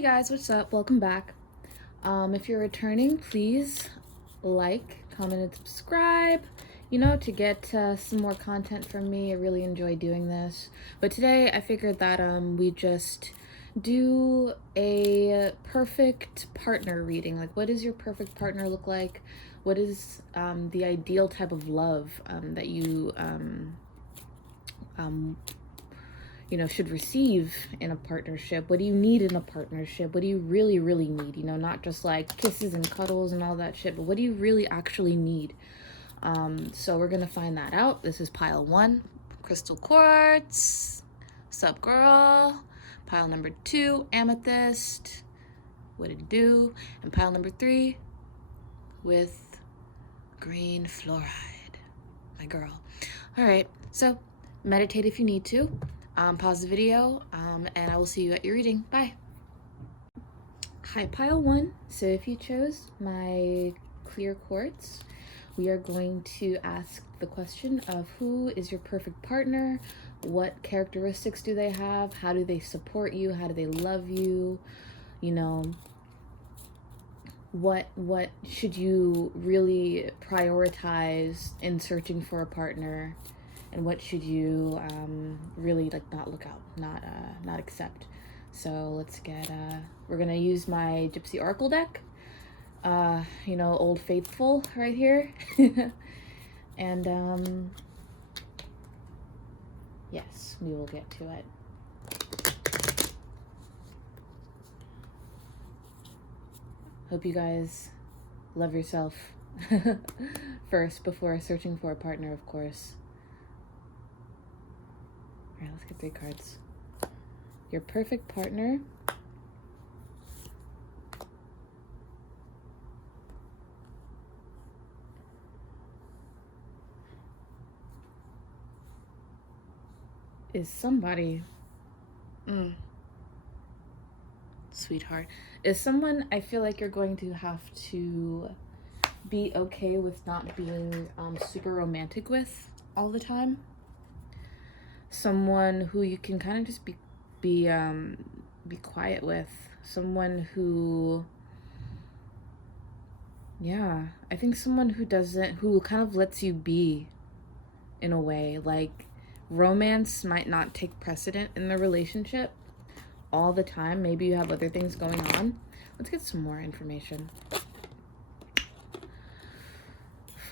Hey guys, what's up? Welcome back. If you're returning, please like, comment, and subscribe, to get some more content from me. I really enjoy doing this. But today I figured that we just do a perfect partner reading. Like, what does your perfect partner look like? What is the ideal type of love that you should receive in a partnership? What do you need in a partnership? What do you really, really need? Not just like kisses and cuddles and all that shit, but what do you really actually need? So we're gonna find that out. This is pile 1, crystal quartz. What's up, girl? Pile number 2, amethyst. What it do? And pile number 3 with green fluoride. My girl. All right, so meditate if you need to. Pause the video, and I will see you at your reading. Bye. Hi, pile 1. So if you chose my clear quartz, we are going to ask the question of who is your perfect partner, what characteristics do they have, how do they support you, how do they love you, what should you really prioritize in searching for a partner, and what should you really not look out, not accept. So let's get we're gonna use my Gypsy Oracle deck, Old Faithful right here. And yes, we will get to it. Hope you guys love yourself first before searching for a partner, of course. All right, let's get 3 cards. Your perfect partner is somebody, sweetheart, is someone I feel like you're going to have to be okay with not being super romantic with all the time. Someone who you can kind of just be quiet with. Someone who, I think someone who kind of lets you be in a way. Like, romance might not take precedent in the relationship all the time. Maybe you have other things going on. Let's get some more information.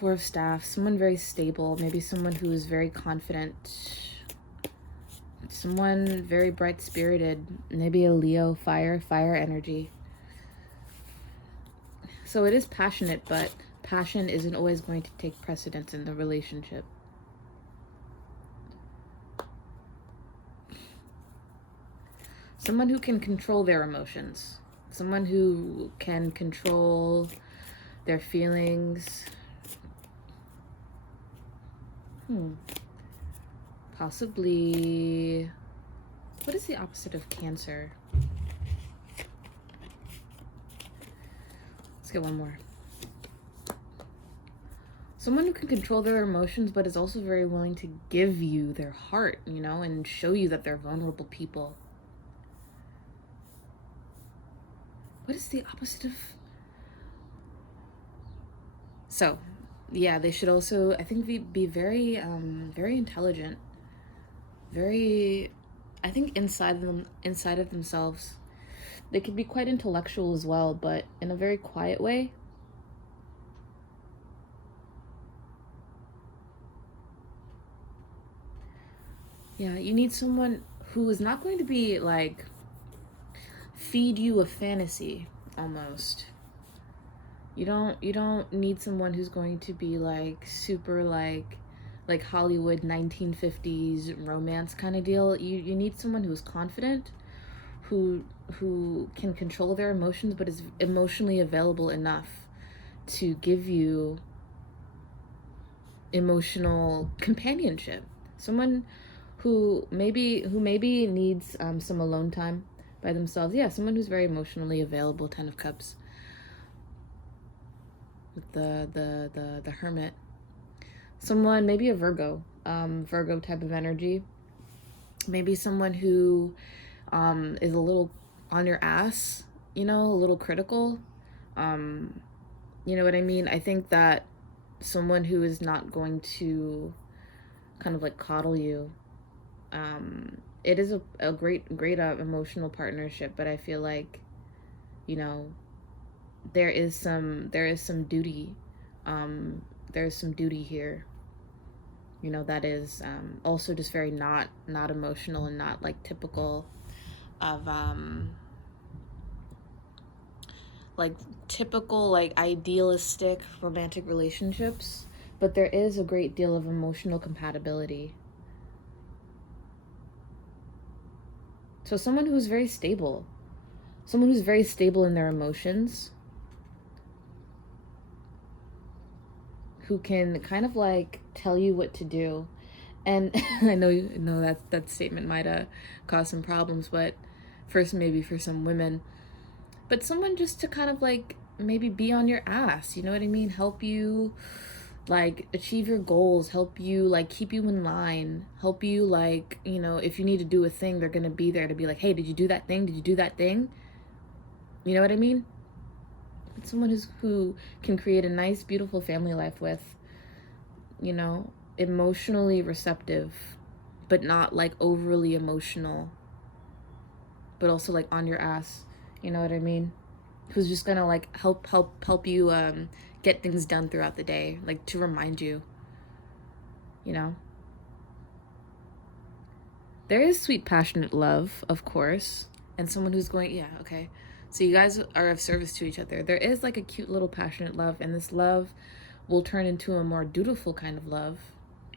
4 of Staff, someone very stable, maybe someone who is very confident, someone very bright-spirited, maybe a Leo, fire energy. So it is passionate, but passion isn't always going to take precedence in the relationship. Someone who can control their emotions. Someone who can control their feelings. Possibly, what is the opposite of Cancer? Let's get one more. Someone who can control their emotions, but is also very willing to give you their heart, and show you that they're vulnerable people. What is the opposite of? So, yeah, they should also, I think, be very, very intelligent. Very, I think inside of themselves, they could be quite intellectual as well, but in a very quiet way. Yeah, you need someone who is not going to be like feed you a fantasy almost. You don't need someone who's going to be like super like Hollywood 1950s romance kind of deal. You need someone who's confident, who can control their emotions, but is emotionally available enough to give you emotional companionship. Someone who maybe needs some alone time by themselves. Yeah, someone who's very emotionally available. 10 of Cups. With the Hermit. Someone, maybe a Virgo type of energy. Maybe someone who is a little on your ass, you know, a little critical. You know what I mean? I think that someone who is not going to kind of like coddle you, it is a great emotional partnership, but I feel like, you know, there is some duty, there's some duty here, you know, that is also just very not emotional and not like typical of like typical like idealistic romantic relationships, but there is a great deal of emotional compatibility. So someone who's very stable, someone who's very stable in their emotions, who can kind of like tell you what to do. And I know that statement might cause some problems, but first maybe for some women, but someone just to kind of like maybe be on your ass, you know what I mean? Help you like achieve your goals, help you like keep you in line, help you like, you know, if you need to do a thing, they're gonna be there to be like, hey, did you do that thing? Did you do that thing? You know what I mean? It's someone who can create a nice, beautiful family life with, you know, emotionally receptive, but not like overly emotional, but also like on your ass. You know what I mean? Who's just gonna like help you get things done throughout the day, like to remind you. You know, there is sweet, passionate love, of course, and someone who's going, yeah, okay. So you guys are of service to each other. There is like a cute little passionate love, and this love will turn into a more dutiful kind of love.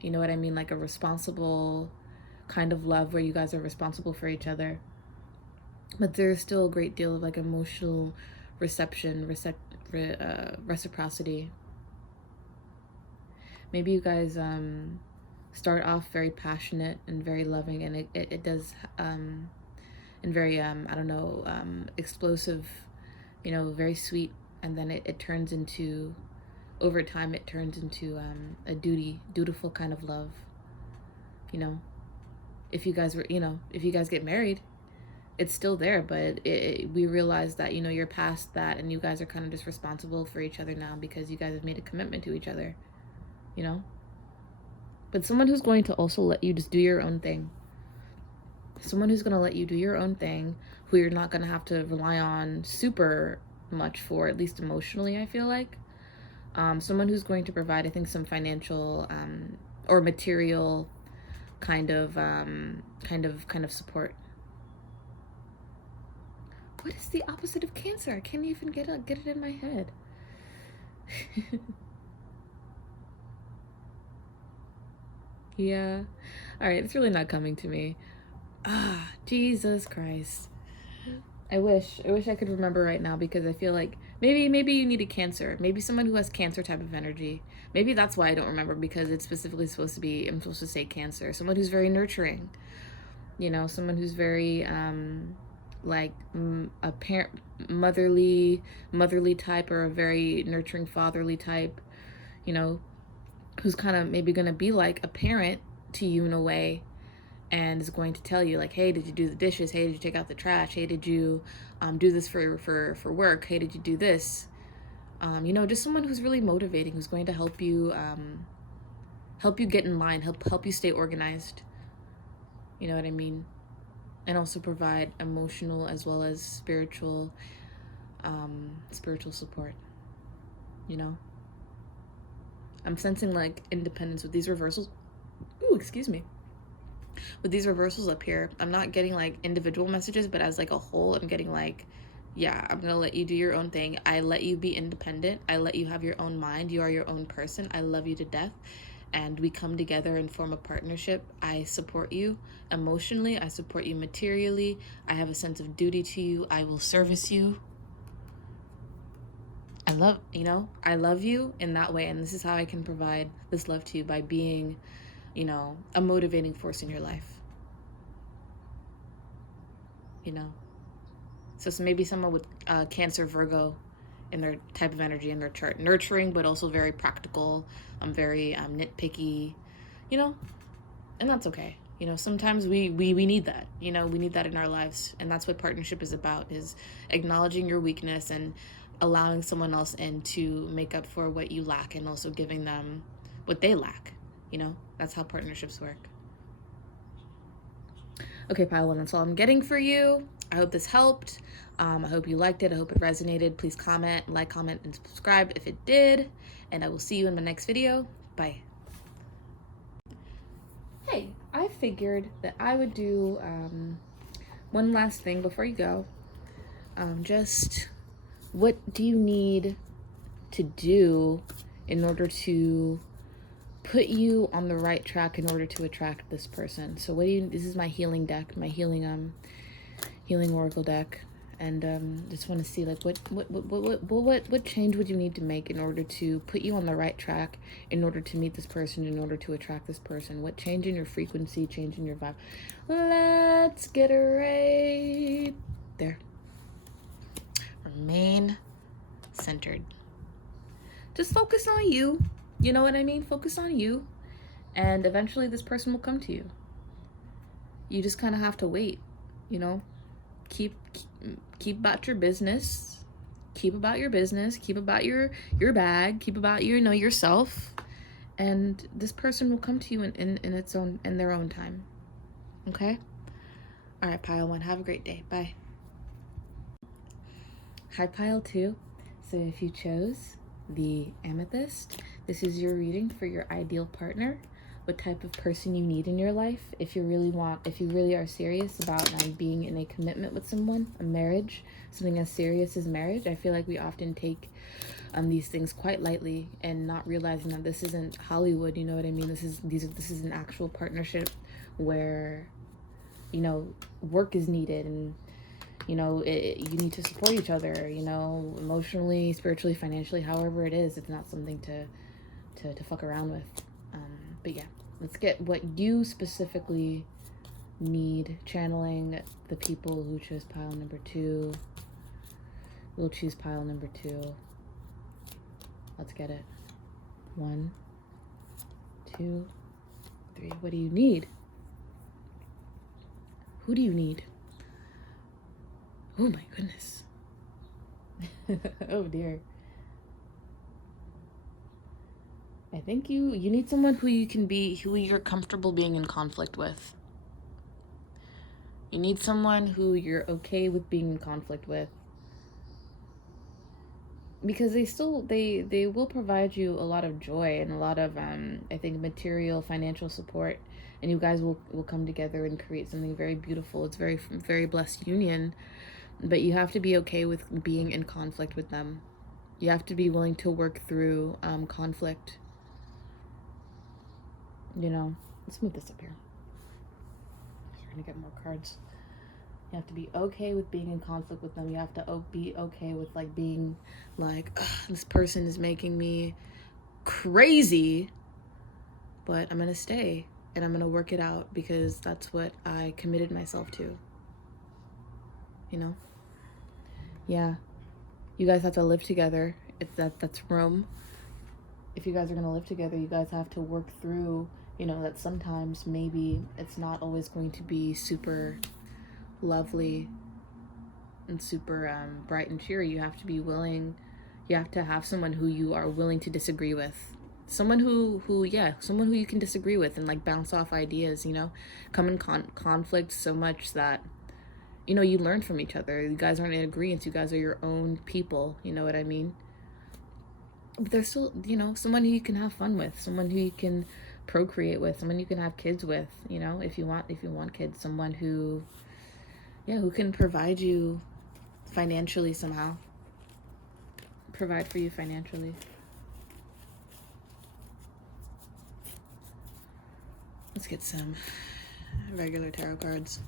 You know what I mean? Like a responsible kind of love where you guys are responsible for each other. But there's still a great deal of like emotional reciprocity. Maybe you guys start off very passionate and very loving, and it does and very I don't know, explosive, you know, very sweet, and then it turns into, over time it turns into a dutiful kind of love. You know, if you guys were, you know, if you guys get married, it's still there, but we realize that, you know, you're past that and you guys are kind of just responsible for each other now because you guys have made a commitment to each other, you know. But someone who's going to also let you just do your own thing, someone who's going to let you do your own thing, who you're not going to have to rely on super much for, at least emotionally, I feel like. Someone who's going to provide, I think, some financial or material kind of support. What is the opposite of Cancer? I can't even get it in my head. Yeah. All right, it's really not coming to me. Ah, Jesus Christ. I wish I could remember right now, because I feel like maybe you need a Cancer. Maybe someone who has Cancer type of energy. Maybe that's why I don't remember, because it's specifically supposed to be, I'm supposed to say Cancer. Someone who's very nurturing. You know, someone who's very like a parent, motherly type, or a very nurturing fatherly type, you know, who's kind of maybe going to be like a parent to you in a way, and is going to tell you like, hey, did you do the dishes? Hey, did you take out the trash? Hey, did you do this for work? Hey, did you do this? You know, just someone who's really motivating, who's going to help you get in line, help you stay organized. You know what I mean? And also provide emotional as well as spiritual support. You know, I'm sensing like independence with these reversals. Ooh, excuse me. With these reversals up here, I'm not getting like individual messages, but as like a whole, I'm getting like, yeah, I'm gonna let you do your own thing. I let you be independent. I let you have your own mind. You are your own person. I love you to death. And we come together and form a partnership. I support you emotionally. I support you materially. I have a sense of duty to you. I will service you. I love you in that way. And this is how I can provide this love to you, by being, you know, a motivating force in your life. You know, so maybe someone with Cancer, Virgo in their type of energy in their chart, nurturing but also very practical. I'm very nitpicky, you know, and that's okay. You know, sometimes we need that. You know, we need that in our lives. And that's what partnership is about, is acknowledging your weakness and allowing someone else in to make up for what you lack, and also giving them what they lack. You know, that's how partnerships work. Okay, pile one, that's all I'm getting for you. I hope this helped. I hope you liked it. I hope it resonated. Please comment, like, comment, and subscribe if it did. And I will see you in my next video. Bye. Hey, I figured that I would do one last thing before you go. Just what do you need to do in order to put you on the right track in order to attract this person? So what do you, this is my healing deck, my healing oracle deck, and just want to see like what change would you need to make in order to put you on the right track, in order to meet this person, in order to attract this person? What change in your frequency, change in your vibe? Let's get it right there. Remain centered. Just focus on you. You know what I mean? Focus on you, and eventually this person will come to you. You just kind of have to wait, you know? Keep about your business. Keep about your business. Keep about your bag. Keep about your, you know, yourself. And this person will come to you in their own time. Okay? All right, pile one. Have a great day. Bye. Hi, pile two. So if you chose the amethyst, this is your reading for your ideal partner. What type of person you need in your life. If you really are serious about being in a commitment with someone, a marriage, something as serious as marriage. I feel like we often take these things quite lightly, and not realizing that this isn't Hollywood. You know what I mean? This is an actual partnership where, you know, work is needed, and you know, you need to support each other, you know, emotionally, spiritually, financially, however it is. It's not something to fuck around with. But yeah, let's get what you specifically need. Channeling the people who chose pile number 2. We'll choose pile number 2. Let's get it. 1, 2, 3. What do you need? Who do you need? Oh my goodness. Oh dear. I think you need someone who you're comfortable being in conflict with. You need someone who you're okay with being in conflict with. Because they will provide you a lot of joy and a lot of I think material, financial support, and you guys will come together and create something very beautiful. It's very blessed union, but you have to be okay with being in conflict with them. You have to be willing to work through conflict. You know, let's move this up here. We're gonna get more cards. You have to be okay with being in conflict with them. You have to be okay with like being like, this person is making me crazy, but I'm gonna stay and I'm gonna work it out because that's what I committed myself to. You know? Yeah. You guys have to live together. That's Rome. If you guys are gonna live together, you guys have to work through, you know, that sometimes maybe it's not always going to be super lovely and super bright and cheery. You have to be willing. You have to have someone who you are willing to disagree with. Someone who you can disagree with and like bounce off ideas, you know, come in conflict so much that, you know, you learn from each other. You guys aren't in agreement. You guys are your own people. You know what I mean? But there's still, you know, someone who you can have fun with, someone who you can procreate with, someone you can have kids with, you know, if you want kids, someone who can provide you financially somehow. Provide for you financially. Let's get some regular tarot cards.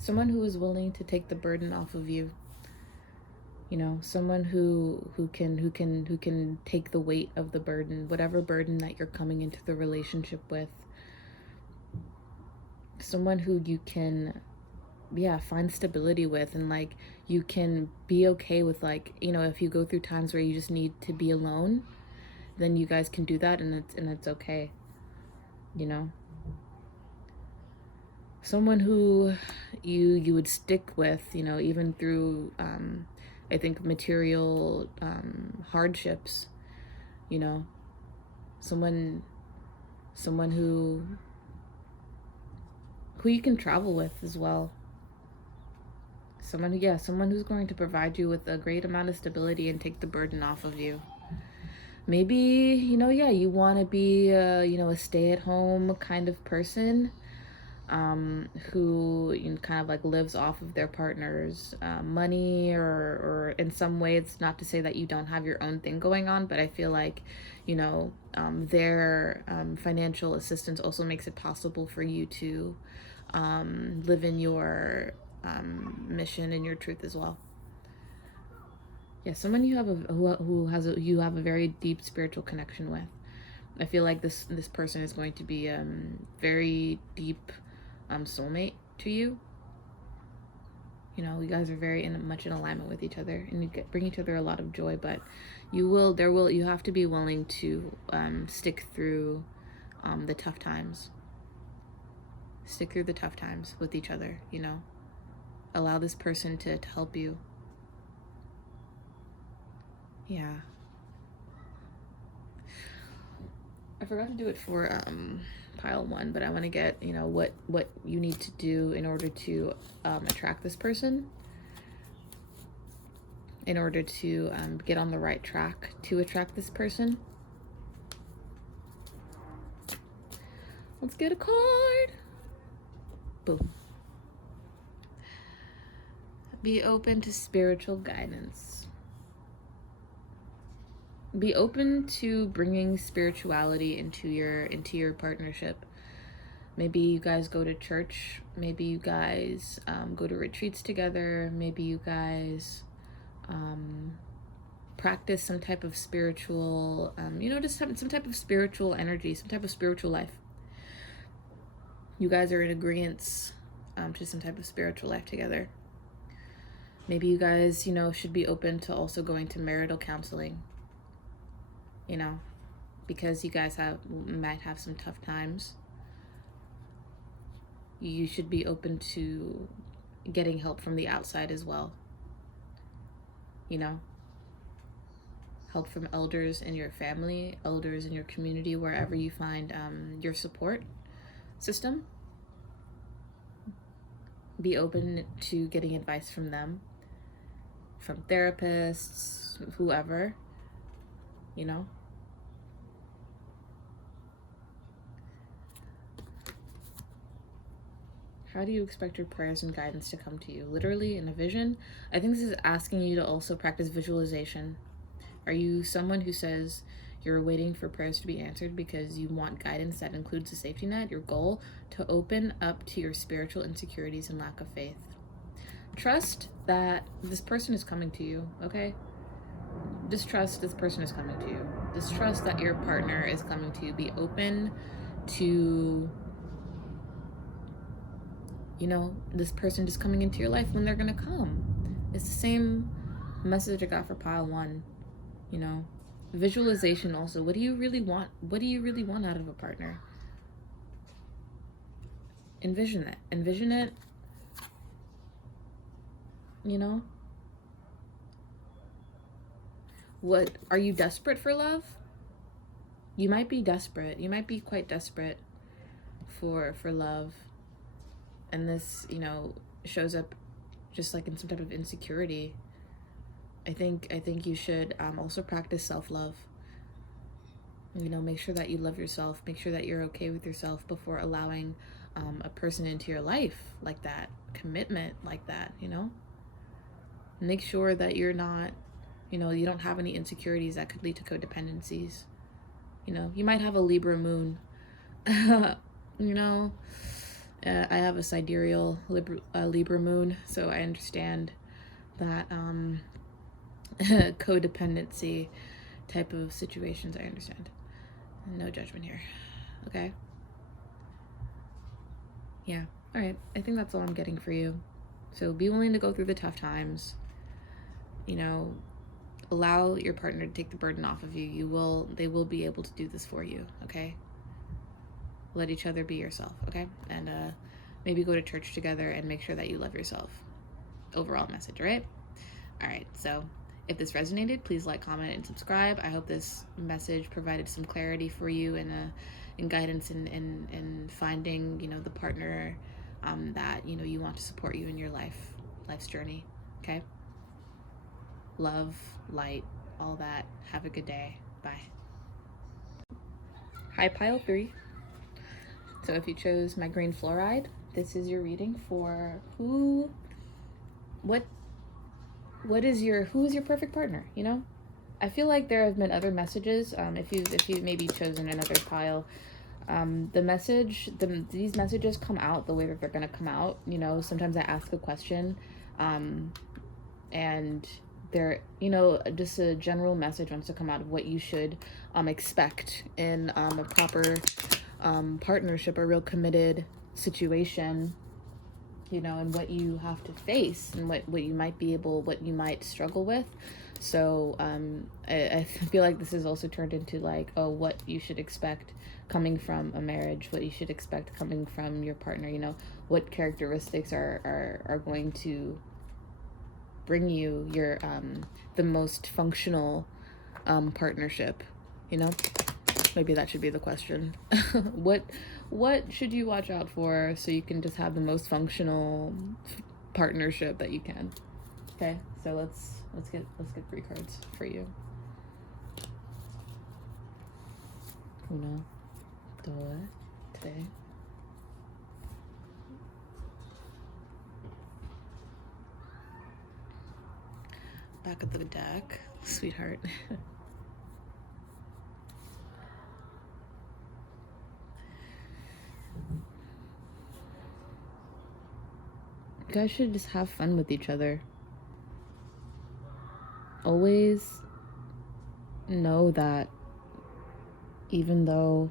Someone who is willing to take the burden off of you. You know, someone who can take the weight of the burden, whatever burden that you're coming into the relationship with. someone who you can, yeah, find stability with, and like you can be okay with, like, you know, if you go through times where you just need to be alone, then you guys can do that, and it's okay, you know. Someone who you would stick with, you know, even through I think material hardships, you know. Someone who you can travel with as well. Someone who, yeah, someone who's going to provide you with a great amount of stability and take the burden off of you. Maybe, you know, yeah, you want to be you know, a stay-at-home kind of person, who, you know, kind of like lives off of their partner's money, or in some way. It's not to say that you don't have your own thing going on, but I feel like, you know, their financial assistance also makes it possible for you to live in your mission and your truth as well. Yeah, someone you have you have a very deep spiritual connection with. I feel like this person is going to be very deep soulmate to you. You know, you guys are very much in alignment with each other, and bring each other a lot of joy. But you have to be willing to stick through the tough times. Stick through the tough times with each other. You know, allow this person to help you. Yeah. I forgot to do it for pile 1, but I want to get, you know, what you need to do in order to attract this person, in order to get on the right track to attract this person. Let's get a card. Boom. Be open to spiritual guidance. Be open to bringing spirituality into your partnership. Maybe you guys go to church. Maybe you guys go to retreats together. Maybe you guys practice some type of spiritual, you know, just have some type of spiritual energy, some type of spiritual life. You guys are in agreement to some type of spiritual life together. Maybe you guys, you know, should be open to also going to marital counseling, you know, because you guys might have some tough times. You should be open to getting help from the outside as well. You know, help from elders in your family, elders in your community, wherever you find your support system. Be open to getting advice from them, from therapists, whoever, you know. How do you expect your prayers and guidance to come to you? Literally in a vision? I think this is asking you to also practice visualization. Are you someone who says you're waiting for prayers to be answered because you want guidance that includes a safety net? Your goal to open up to your spiritual insecurities and lack of faith. Trust that this person is coming to you, okay? Just trust this person is coming to you. Just trust that your partner is coming to you. Be open to, you know, this person just coming into your life when they're gonna come. It's the same message I got for pile 1, you know. Visualization also. What do you really want? What do you really want out of a partner? Envision it. Envision it, you know. What, are you desperate for love? You might be desperate. You might be quite desperate for love. And this, you know, shows up just like in some type of insecurity. I think you should also practice self-love. You know, make sure that you love yourself. Make sure that you're okay with yourself before allowing a person into your life like that, commitment like that, you know. Make sure that you're not, you know, you don't have any insecurities that could lead to codependencies. You know, you might have a Libra moon. You know, I have a sidereal Libra moon, so I understand that codependency type of situations. I understand. No judgment here. Okay. Yeah. All right. I think that's all I'm getting for you. So be willing to go through the tough times. You know, allow your partner to take the burden off of you. They will be able to do this for you, okay? Let each other be yourself, okay? And maybe go to church together and make sure that you love yourself. Overall message, right? All right, so if this resonated, please like, comment, and subscribe. I hope this message provided some clarity for you and guidance in finding, you know, the partner that, you know, you want to support you in your life's journey, okay? Love, light, all that. Have a good day. Bye. Hi, pile 3. So if you chose my green fluoride, this is your reading for who is your perfect partner, you know? I feel like there have been other messages. If you maybe chosen another pile, these messages come out the way that they're gonna come out. You know, sometimes I ask a question, and there, you know, just a general message wants to come out of what you should expect in a proper partnership, a real committed situation, you know, and what you have to face and what you might struggle with. So I feel like this is also turned into like, oh, what you should expect coming from a marriage, what you should expect coming from your partner, you know, what characteristics are going to bring you your the most functional partnership, you know? Maybe that should be the question. What should you watch out for so you can just have the most functional partnership that you can? Okay, so let's get 3 cards for you. Uno, dos, tres. Back of the deck, sweetheart. You guys should just have fun with each other. Always know that even though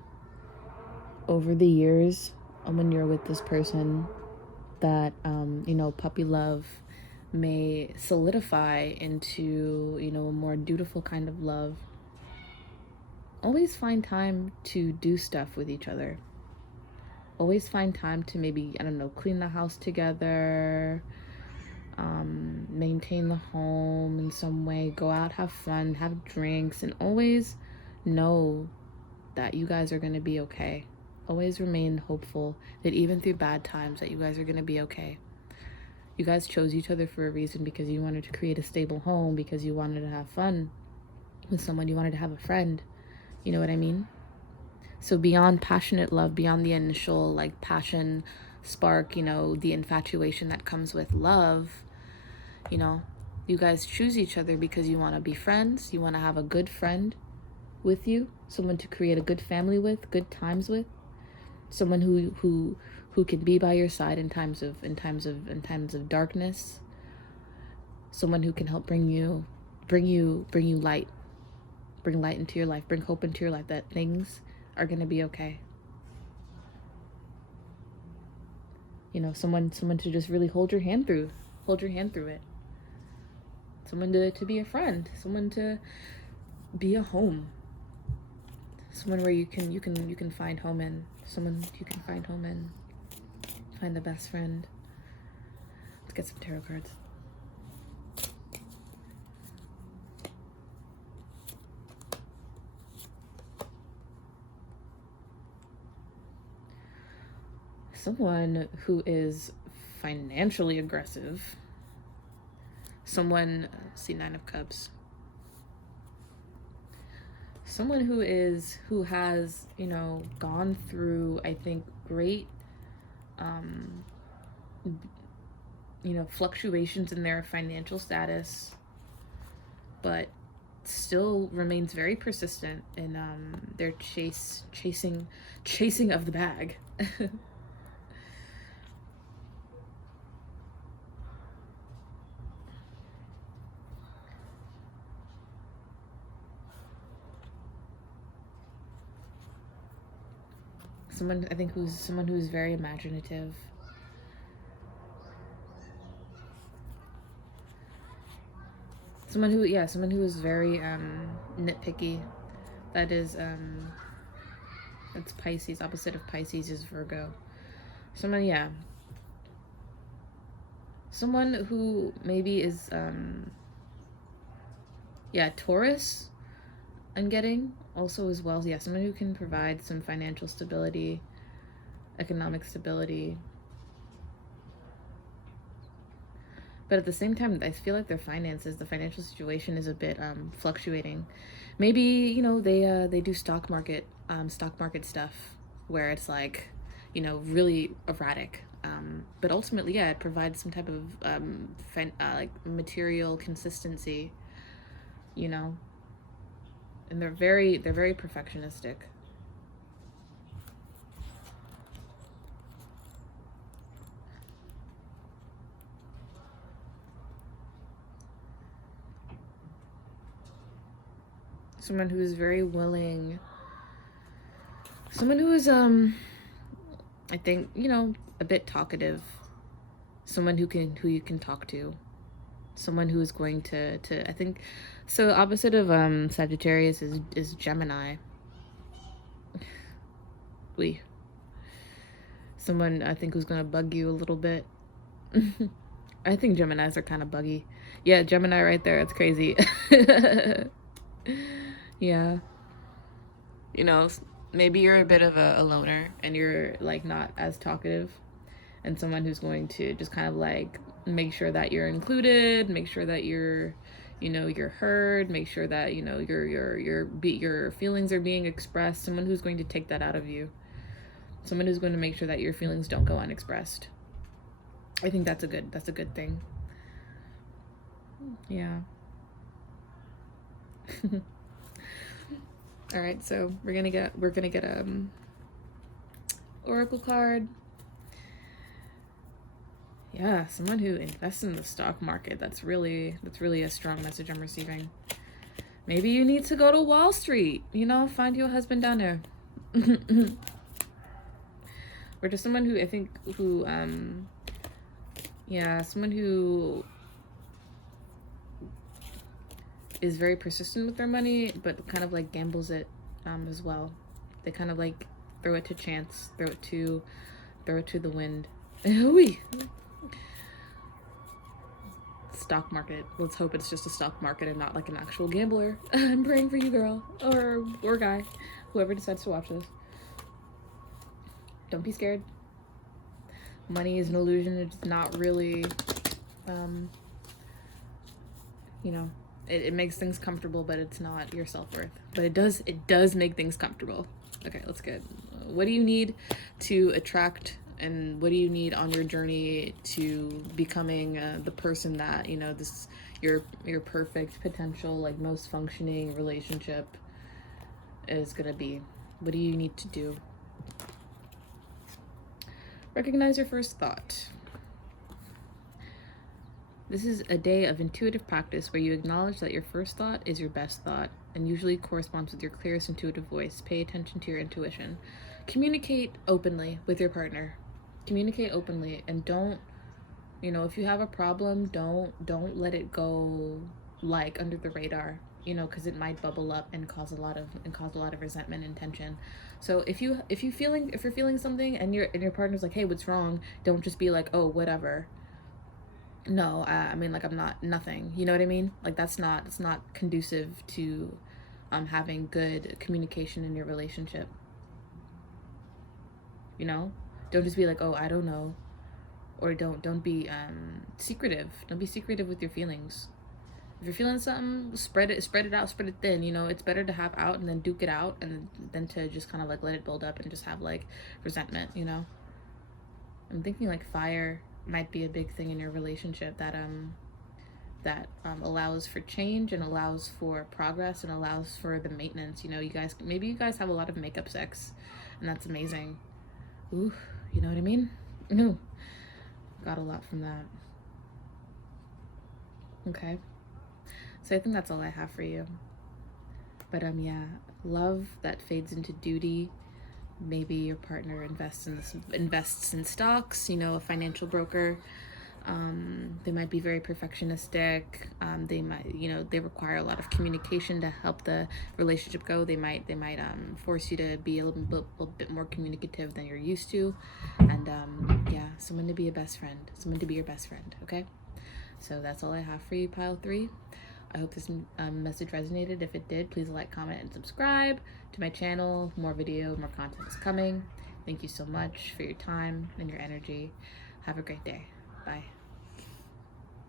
over the years, when you're with this person, that, you know, puppy love may solidify into, you know, a more dutiful kind of love. Always find time to do stuff with each other. Always find time to maybe, I don't know, clean the house together, maintain the home in some way, go out, have fun, have drinks, and always know that you guys are going to be okay. Always remain hopeful that even through bad times that you guys are going to be okay. You guys chose each other for a reason, because you wanted to create a stable home, because you wanted to have fun with someone, you wanted to have a friend. You know what I mean? So beyond passionate love, beyond the initial like passion spark, you know, the infatuation that comes with love, you know, you guys choose each other because you want to be friends. You want to have a good friend with you, someone to create a good family with, good times with, someone who can be by your side in times of darkness, someone who can help bring you light, bring light into your life, bring hope into your life, that things are going to be okay. You know, someone to just really hold your hand through it. Someone to be a friend, someone to be a home. Someone where you can find home in, someone you can find home in, find the best friend. Let's get some tarot cards. Someone who is financially aggressive. Someone, see, 9 of Cups. Someone who has, you know, gone through, I think, great, you know, fluctuations in their financial status, but still remains very persistent in their chasing of the bag. someone who's very imaginative. Someone who is very nitpicky. That is that's Pisces. Opposite of Pisces is Virgo. Someone who maybe is Taurus. I'm getting also as well. Yeah, someone who can provide some financial stability, economic stability. But at the same time, I feel like their finances, the financial situation is a bit fluctuating. Maybe, you know, they do stock market stuff where it's like, you know, really erratic. But ultimately, yeah, it provides some type of like material consistency, you know. And they're very perfectionistic. Someone who is very willing. Someone who is I think, you know, a bit talkative. Someone who you can talk to. Someone who is going to I think, so opposite of Sagittarius is Gemini. Someone I think who's gonna bug you a little bit. I think Geminis are kind of buggy. Yeah, Gemini right there. It's crazy. Yeah. You know, maybe you're a bit of a loner and you're like not as talkative, and someone who's going to just kind of like make sure that you're included, make sure that you're, you know, you're heard, make sure that, you know, your feelings are being expressed. Someone who's going to take that out of you. Someone who's going to make sure that your feelings don't go unexpressed. I think that's a good thing. Yeah. All right, so we're gonna get oracle card. Yeah, someone who invests in the stock market. That's really a strong message I'm receiving. Maybe you need to go to Wall Street, you know, find you a husband down there. Or just someone who I think someone who is very persistent with their money, but kind of like gambles it as well. They kind of like throw it to chance, throw it to the wind. Stock market. Let's hope it's just a stock market and not like an actual gambler. I'm praying for you, girl, or guy, whoever decides to watch this. Don't be scared. Money is an illusion. It's not really, you know, it makes things comfortable, but it's not your self-worth. But it does make things comfortable. Okay, let's get, what do you need to attract, and what do you need on your journey to becoming the person that, you know, this your perfect potential, like most functioning relationship is gonna be? What do you need to do? Recognize your first thought. This is a day of intuitive practice where you acknowledge that your first thought is your best thought and usually corresponds with your clearest intuitive voice. Pay attention to your intuition. Communicate openly with your partner. Communicate openly, and don't, you know, if you have a problem, don't let it go like under the radar, you know, because it might bubble up and cause a lot of resentment and tension. So if you're feeling something and your partner's like, hey, what's wrong? Don't just be like, oh, whatever. No, I mean, like, I'm not nothing. You know what I mean? Like, it's not conducive to having good communication in your relationship. You know, don't just be like, oh, I don't know, or don't be secretive. Don't be secretive with your feelings. If you're feeling something, spread it out, spread it thin. You know, it's better to have out and then duke it out, and than to just kind of like let it build up and just have like resentment. You know, I'm thinking like fire might be a big thing in your relationship that allows for change and allows for progress and allows for the maintenance. You know, maybe you guys have a lot of makeup sex, and that's amazing. Ooh, you know what I mean? Ooh, got a lot from that. Okay, so I think that's all I have for you. But yeah, love that fades into duty, maybe your partner invests in stocks, a financial broker. They might be very perfectionistic. They might, they require a lot of communication to help the relationship go. They might force you to be a little bit more communicative than you're used to. And yeah, someone to be a best friend, someone to be your best friend. Okay. So that's all I have for you, pile 3. I hope this message resonated. If it did, please like, comment, and subscribe to my channel. More content is coming. Thank you so much for your time and your energy. Have a great day. Bye.